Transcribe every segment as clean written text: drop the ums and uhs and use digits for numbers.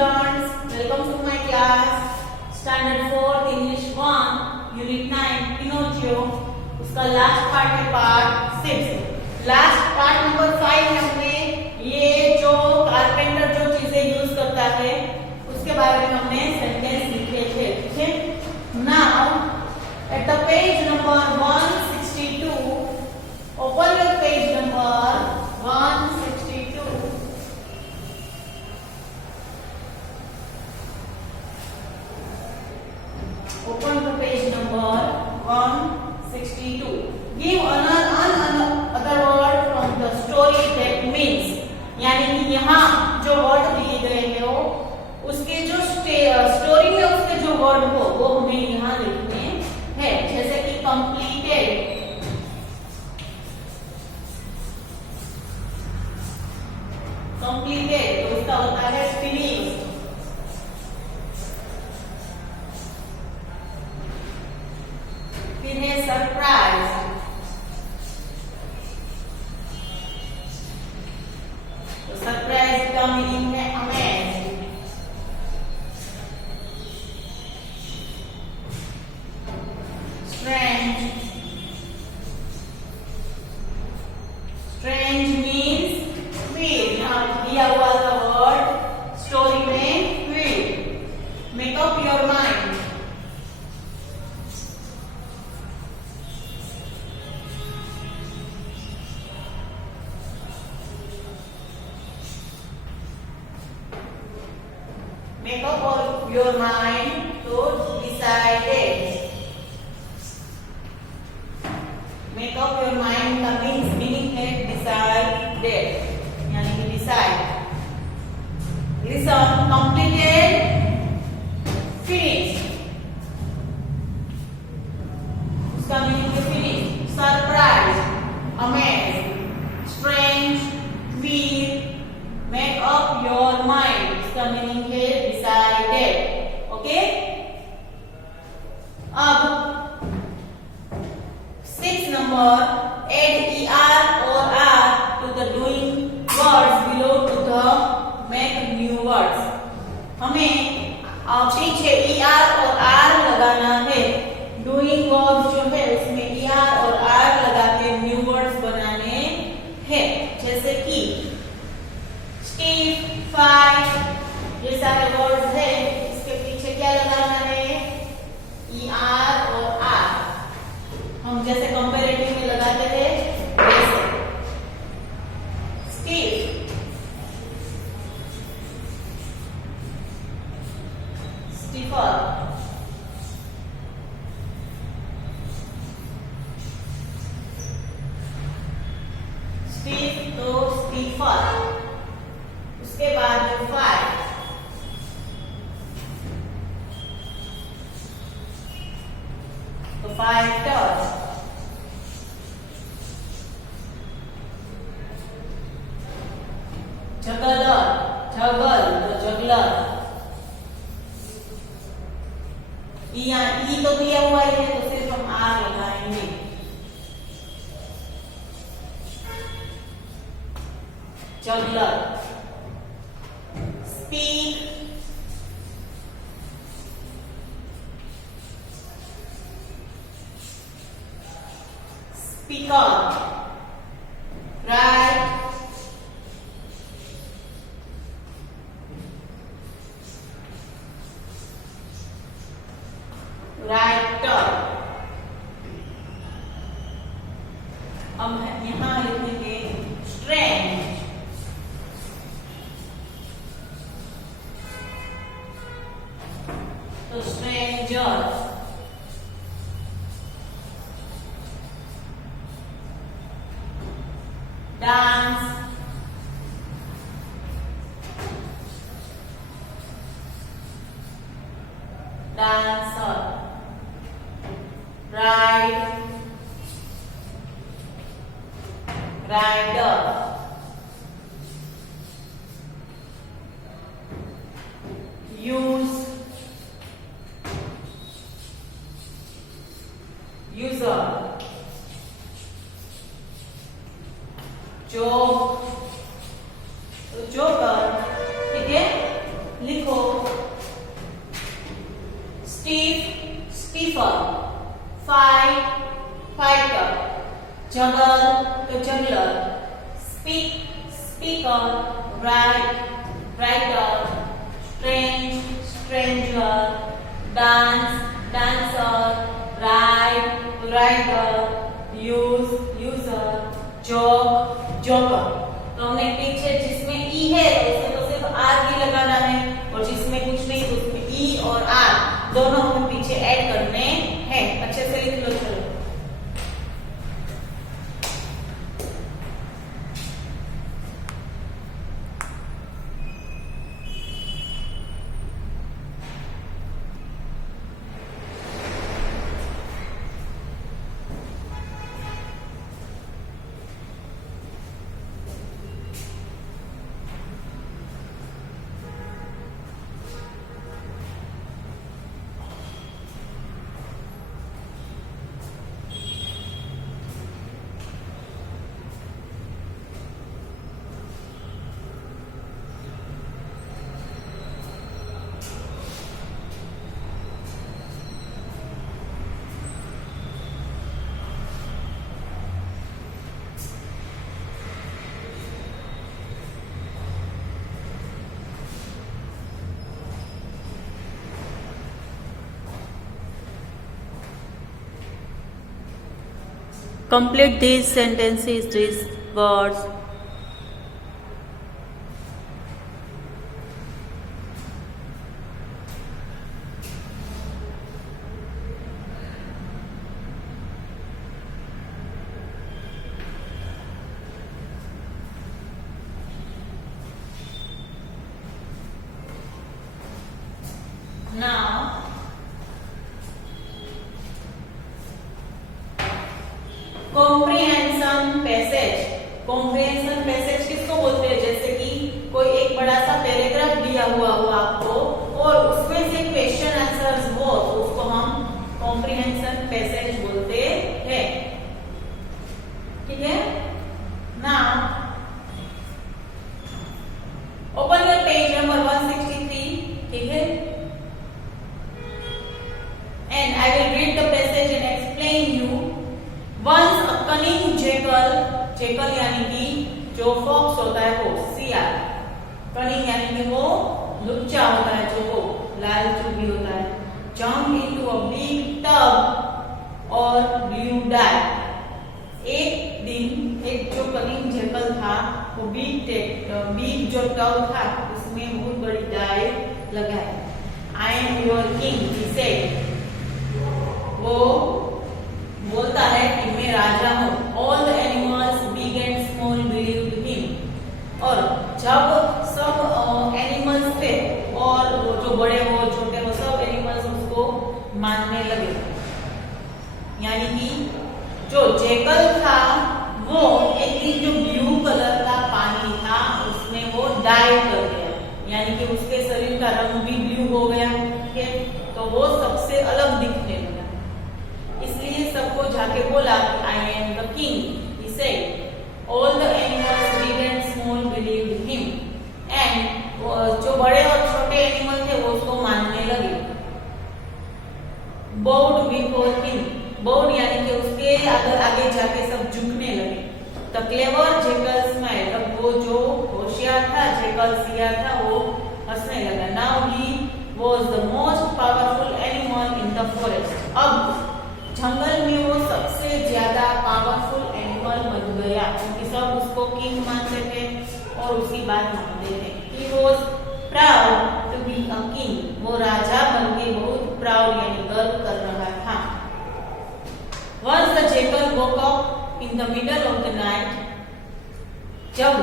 students, welcome to my class. Standard 4th English 1 Unit 9 Pinocchio. उसका last part है पार्ट 6. Last part number 5 में हमने ये जो कारपेंटर जो चीजें यूज करता है उसके बारे में हमने सेंटेंस लिखे थे. ठीक है. Now at the page number 162, open your page number 162. Open the page number 162. Give another word from the story that means. यानी कि यहाँ जो वर्ड दिए गए हैं वो उसके जो स्टोरी में उसके जो वर्ड हो वो हमें यहाँ लिखने हैं. जैसे कि completed, completed तो उसका होता है finished. फिर है सरप्राइज, तो सरप्राइज का मीनिंग है amaze. Strange, strange means weird. यहाँ दिया हुआ था वर्ड स्टोरी में weird. Make up your mind, make up of your mind to decided. Make up your mind का meaning है decided, यानी कि decide. Listen, completed, finished. उसका meaning है finish. Surprise, amazed, strange, weird. Make up your mind. इसका मीनिंग है decided. Okay. अब 6 number, add er or r to the doing words below to the make new words. हमें पीछे er और r लगाना है. doing words जो है उसमें er और r लगा के new words बनाने हैं. जैसे कि Steve, fight, ये सारे वर्ड्स है. इसके पीछे क्या लगाना है? er और r. हम जैसे कंपैरेटिव में लगाते थे वैसे. Steve, Stepher, Steve तो Stepher. उसके बाद में फाइट, तो फाइटर. जगलर, जगल तो जगलर. ई तो दिया हुआ है तो सिर्फ हम आर लगाएंगे. Juggler. Speak, speaker. Write, writer. हम यहाँ लिखेंगे strange, तो stranger. Dance, dancer. Ride, rider. Use, user. Joke, तो जोकर. ठीक है. लिखो स्टीफ स्टीफर, फाइट फाइटर, जगल तो juggler, speak speaker, right writer, strange stranger, dance dancer, right writer, use user, joke joker. तो हमने पीछे जिसमें ई है तो उसमें तो सिर्फ आर ही लगाना है, और जिसमें कुछ नहीं तो उसमें ई और आर दोनों हमें पीछे ऐड करने हैं। अच्छे से लिख लो। चलो complete these sentences, these words. Now comprehension passage. Comprehension passage किसको बोलते हैं? जैसे कि कोई एक बड़ा सा पैराग्राफ दिया हुआ हो आपको और उसमें से क्वेश्चन आंसर्स हो तो उसको हम कॉम्प्रिहेंशन पैसेज बोलते हैं। ठीक है। Now open your page number 163। ठीक है। And I will read the passage and explain you. Once a cunning jackal, jackal यानी कि जो फॉक्स होता है वो सियार, कनिंग यानी कि वो लुच्चा होता है, जो वो लालचू भी होता है, jump into a big tub और blew die। एक दिन एक जो कनिंग जैकल था वो बिग जो टब था उसमें बहुत बड़ी डाइव लगाए। I am your king, he said। वो बोलता है कि मैं राजा हूँ। All the animals, big and small, believed him। और जब सब एनिमल्स थे और वो जो बड़े हो छोटे हो सब एनिमल्स उसको मानने लगे। यानी कि जो जैकल था वो एक दिन जो ब्लू कलर का पानी था उसमें वो डाई कर गया, यानी कि उसके शरीर का रंग भी ब्लू हो गया। ठीक है। तो वो सबसे अलग दिखने लगा, इसलिए सबको जाके बोला कि I am the king. He said all the animals big and small believed him. And जो बड़े और छोटे एनिमल थे वो उसको मानने लगे। Bowed before him. बाउड यानी कि उसके आगे जाके सब झुकने लगे। The clever jackal smiled. अब वो जो होशियार था जैकल सियार था वो हंसने लगा। Now he was the most powerful animal in the forest. अब जंगल में वो सबसे ज्यादा पावरफुल एनिमल बन गया, क्योंकि सब उसको किंग मानते थे और उसकी बात मानते थे। He was proud to be a king। वो राजा बन के बहुत प्राउड यानी गर्व कर रहा था। Once the jackal woke up in the middle of the night। जब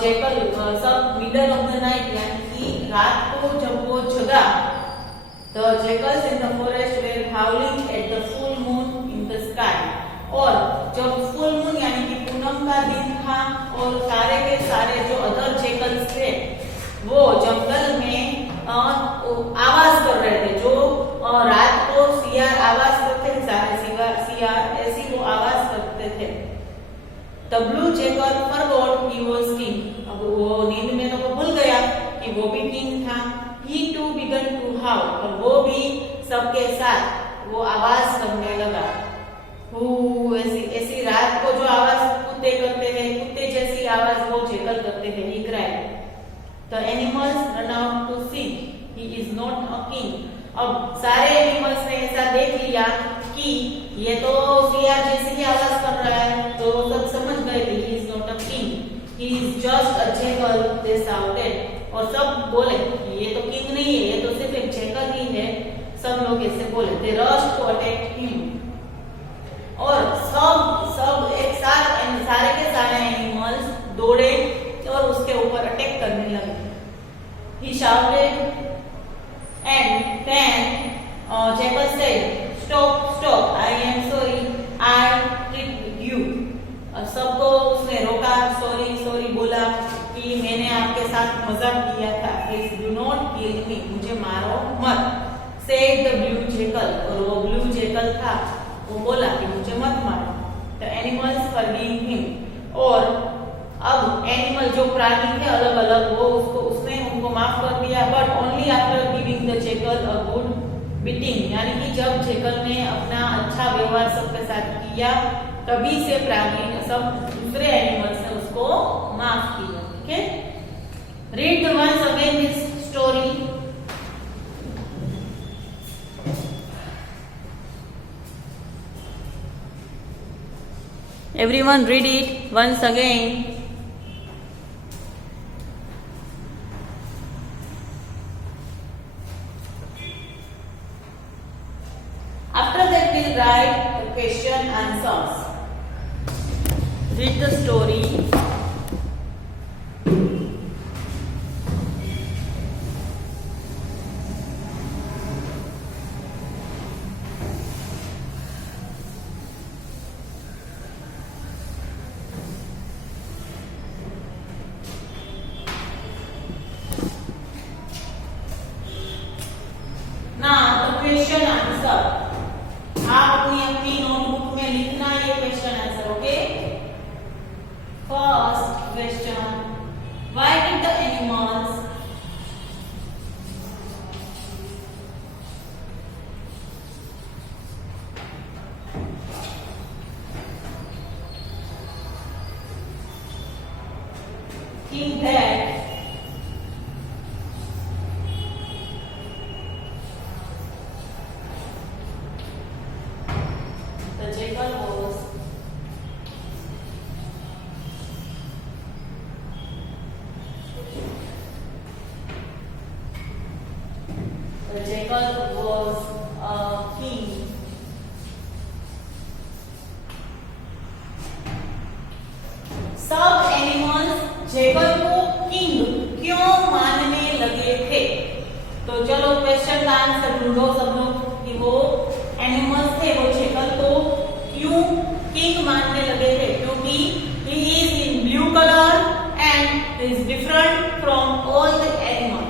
जैकल सब मिडल ऑफ द नाइट यानी कि रात को जब वो जगा, the jackals in the forest were howling at the full moon in the sky। और जब फुल मून यानी कि पूनम का दिन था और सारे के सारे जो अदर जैकल्स थे वो जंगल में आवाज कर रहे थे। जो रात को सियार आवाज करते थे, सारे सियार ऐसी वो आवाज करते थे। The blue jackal forgot he was king। अब वो नींद में तो वो भूल गया कि वो भी किंग था। हाउ, और वो भी सबके साथ वो आवाज करने लगा। हु, ऐसी ऐसी रात को जो आवाज कुत्ते करते हैं, कुत्ते जैसी आवाज वो जेकल करते हैं। He cried. The animals ran out to see he is not a king. अब सारे एनिमल्स ने ऐसा देख लिया कि ये तो सियार जैसी ही आवाज कर रहा है, तो सब समझ गए कि ही is not a king, he is just a Jekyll, दे शाउटेड। और सब बोले ये तो किंग नहीं है, ये तो सिर्फ एक जेकल ही है। सब लोग ऐसे बोले। दे रश टू अटैक हिम। और सब एक साथ सारे के सारे एनिमल्स दौड़े और उसके ऊपर अटैक करने लगे। He shouted and then jackal said, stop stop, I am sorry, I tricked you. सबको उसने रोका, सॉरी सॉरी बोला कि मैंने आपके साथ मजाक किया था। प्लीज डू नॉट किल मी, मुझे मारो मत। सेड द ब्लू जेकल, और वो ब्लू जेकल था, वो बोला कि मुझे मत मारो। The animals forgive him. और अब एनिमल जो प्राणी थे अलग अलग, वो उसने उनको माफ कर दिया, but only after giving the Jekyll a good beating. यानी कि जब जेकल ने अपना अच्छा व्यवहार सबके साथ किया, तभी से प्राणी सब दूसरे एनिमल्स ने उसको माफ किया। ठीक है, read once again this story. Everyone read it once again. After that we'll write the question answers. Read the story. Question answer आप अपनी नोटबुक में लिखना ये question answer. Okay, first question, why did the animals think that the jackal was a king. सब animals Jekyll को किंग क्यों मानने लगे थे? तो चलो क्वेश्चन का आंसर ढूंढो सब लोग कि वो एनिमल्स थे वो जेकल को क्यों किंग मानने लगे थे? क्योंकि he is in blue colour and is different from all the animals.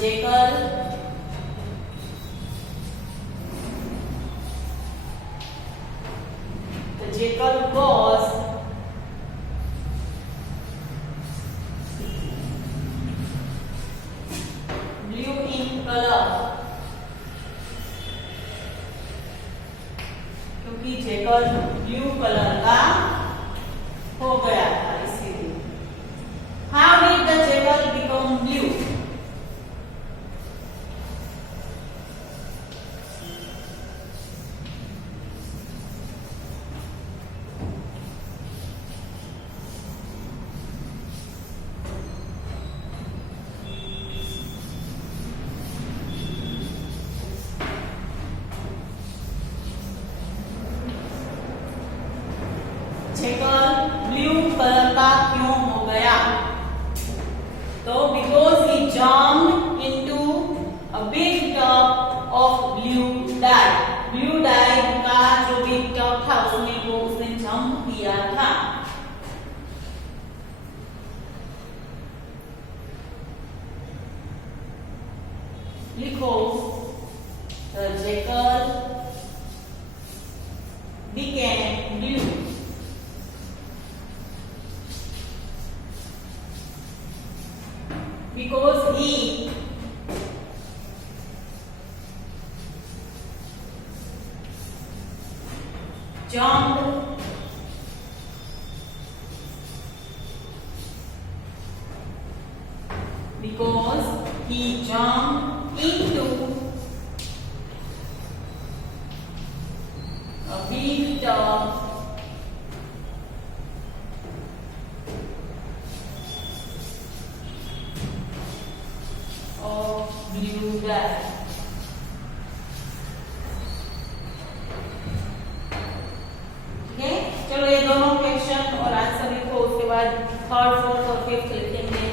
Because the jackal was blue in color, क्योंकि jackal ब्लू कलर का हो गया था इसीलिए। How did the jackal become blue? Jekyll blue colour का क्यों हो गया? तो because he jumped into a big tub of blue dye. Blue die का जो बिग टब था उसमें उसने जंप किया था। लिखो the jackal because he jumped into a big tub of blue dye. ठीक, चलो ये दोनों क्वेश्चन और आंसर लिखो, उसके बाद थर्ड, फोर्थ और फिफ्थ लिखेंगे।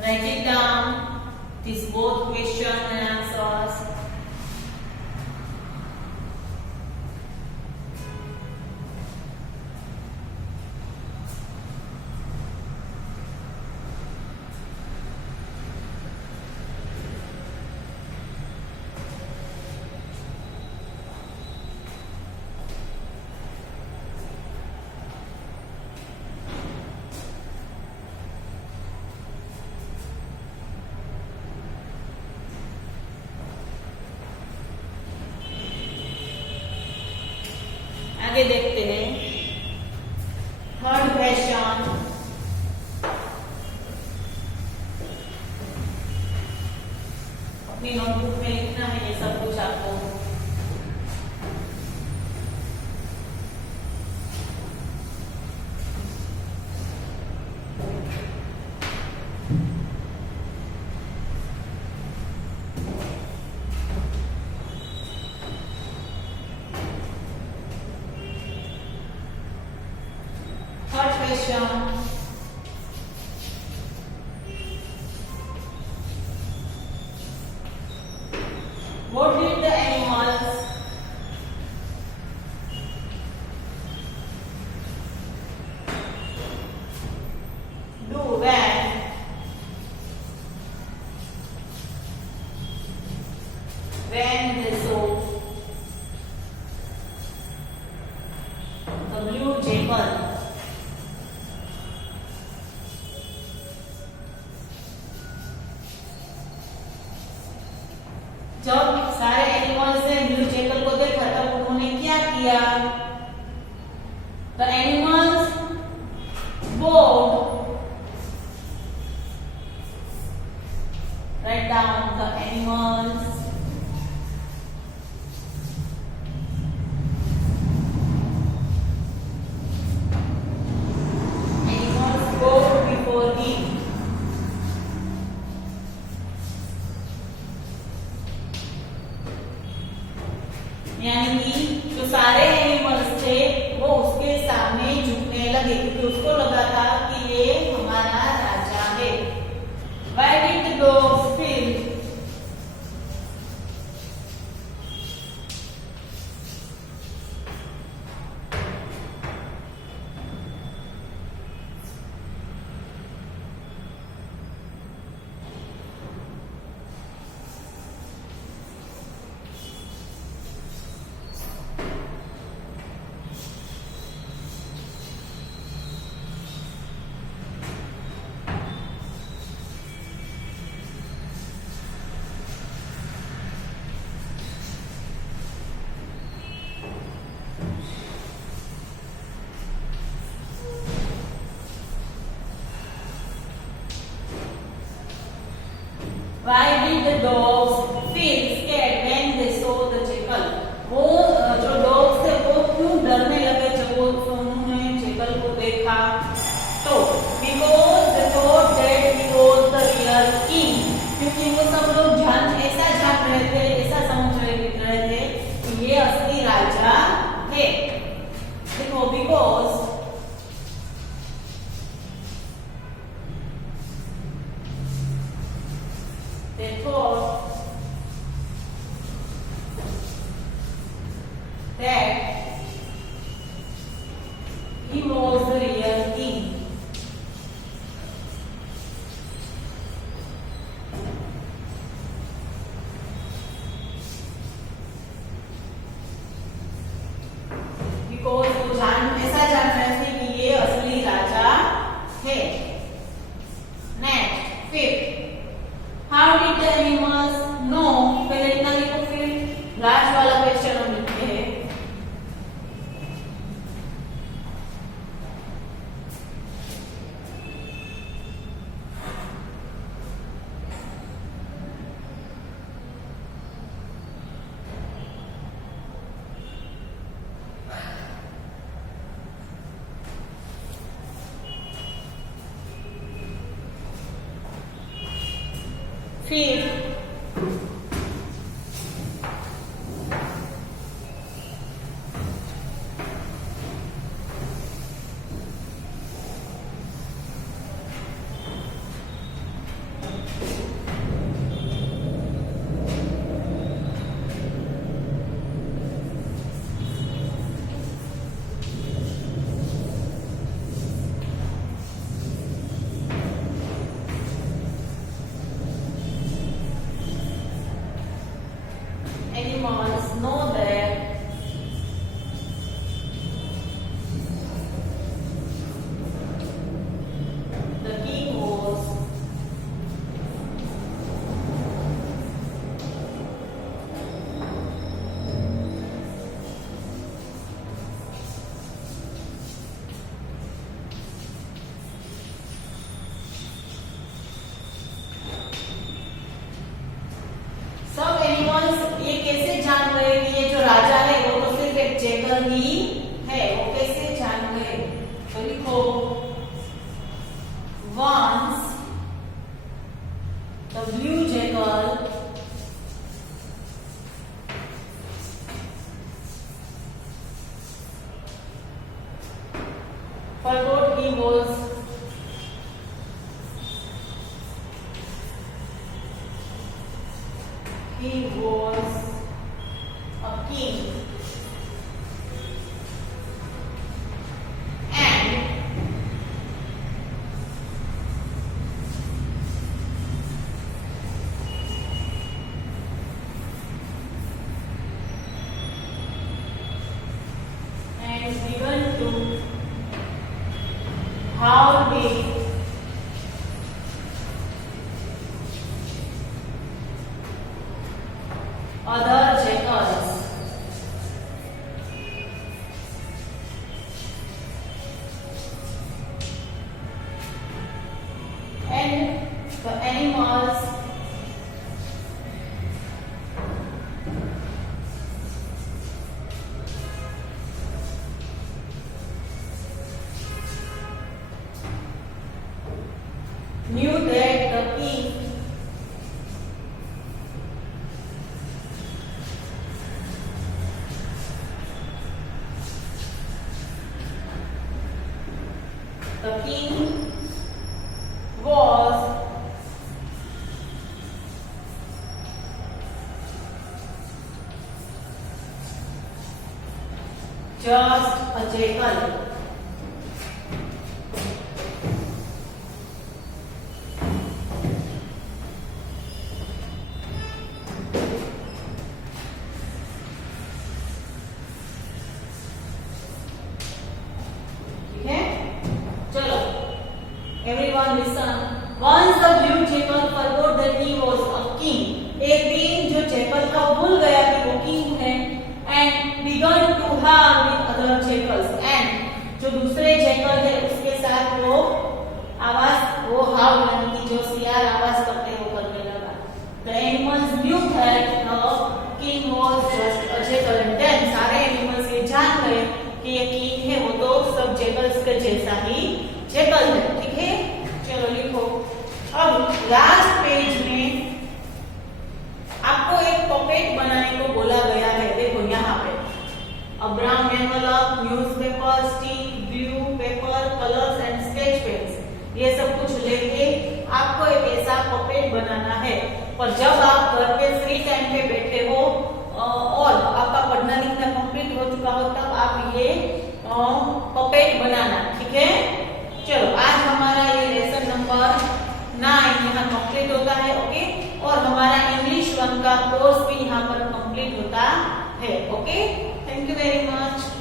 Write it down, these both question and answers. आगे देखते हैं थर्ड क्वेश्चन। अपनी नोटबुक में लिखना है ये सब कुछ आपको। Question. What did the animals do when they saw the blue jackal? जब सारे एनिमल्स ने ब्लू जैकल को देखा तब उन्होंने क्या किया? The animals bowed. Write down the animals bowed before him. यानी कि जो सारे एनिमल्स थे वो उसके सामने झुकने लगे क्योंकि उसको लगा था कि ये हमारा राजा है। Why did the dogs feel? Why did the dogs feel scared when they saw the jackal? वो जो dogs थे वो क्यों डरने लगे जब उन्होंने jackal को देखा? तो because they thought that he was the real king. क्योंकि वो सब लोग ऐसा जान रहे थे, ऐसा समझ रहे थे कि ये असली राजा है। देखो because फिर animals know that the king was सब एनिमल्स ये कैसे जान गए कि ये जो राजा है वो तो सिर्फ एक जैकल ही है, वो कैसे जान गए? तो लिखो once the blue jackal forgot he was a king and began to howl with other jackals. And the animals knew that the king was just a jackal. Everyone listen. Once the blue jackal forgot that he was a king. एक दिन जो jackal का भूल गया कि वो king है, and began to howl with other jackals. And जो दूसरे jackal है उसके साथ वो आवाज वो howl यानी कि जो सियार आवाज करते हैं वो करने लगा. The animals knew that the king was just a jackal. And then सारे animals ये जान गए कि ये king है वो तो सब jackals के जैसा ही jackal है. ठीक है, चलो लिखो. अब लास्ट पेज में आपको एक पपेट बनाने को बोला गया है. देखो यहाँ पे a brown envelope, newspaper, stick, glue, paper, colors and sketch pens. ये सब कुछ लेके आपको एक ऐसा पपेट बनाना है. पर जब आप घर पे फ्री टाइम पे बैठे हो और आपका पढ़ना लिखना कंप्लीट हो चुका हो तब आप ये पपेट बनाना. ठीक है, चलो आज हमारा ये लेसन नंबर 9 यहाँ कंप्लीट होता है. ओके, और हमारा इंग्लिश 1 का कोर्स भी यहाँ पर कंप्लीट होता है. Okay, thank you very much.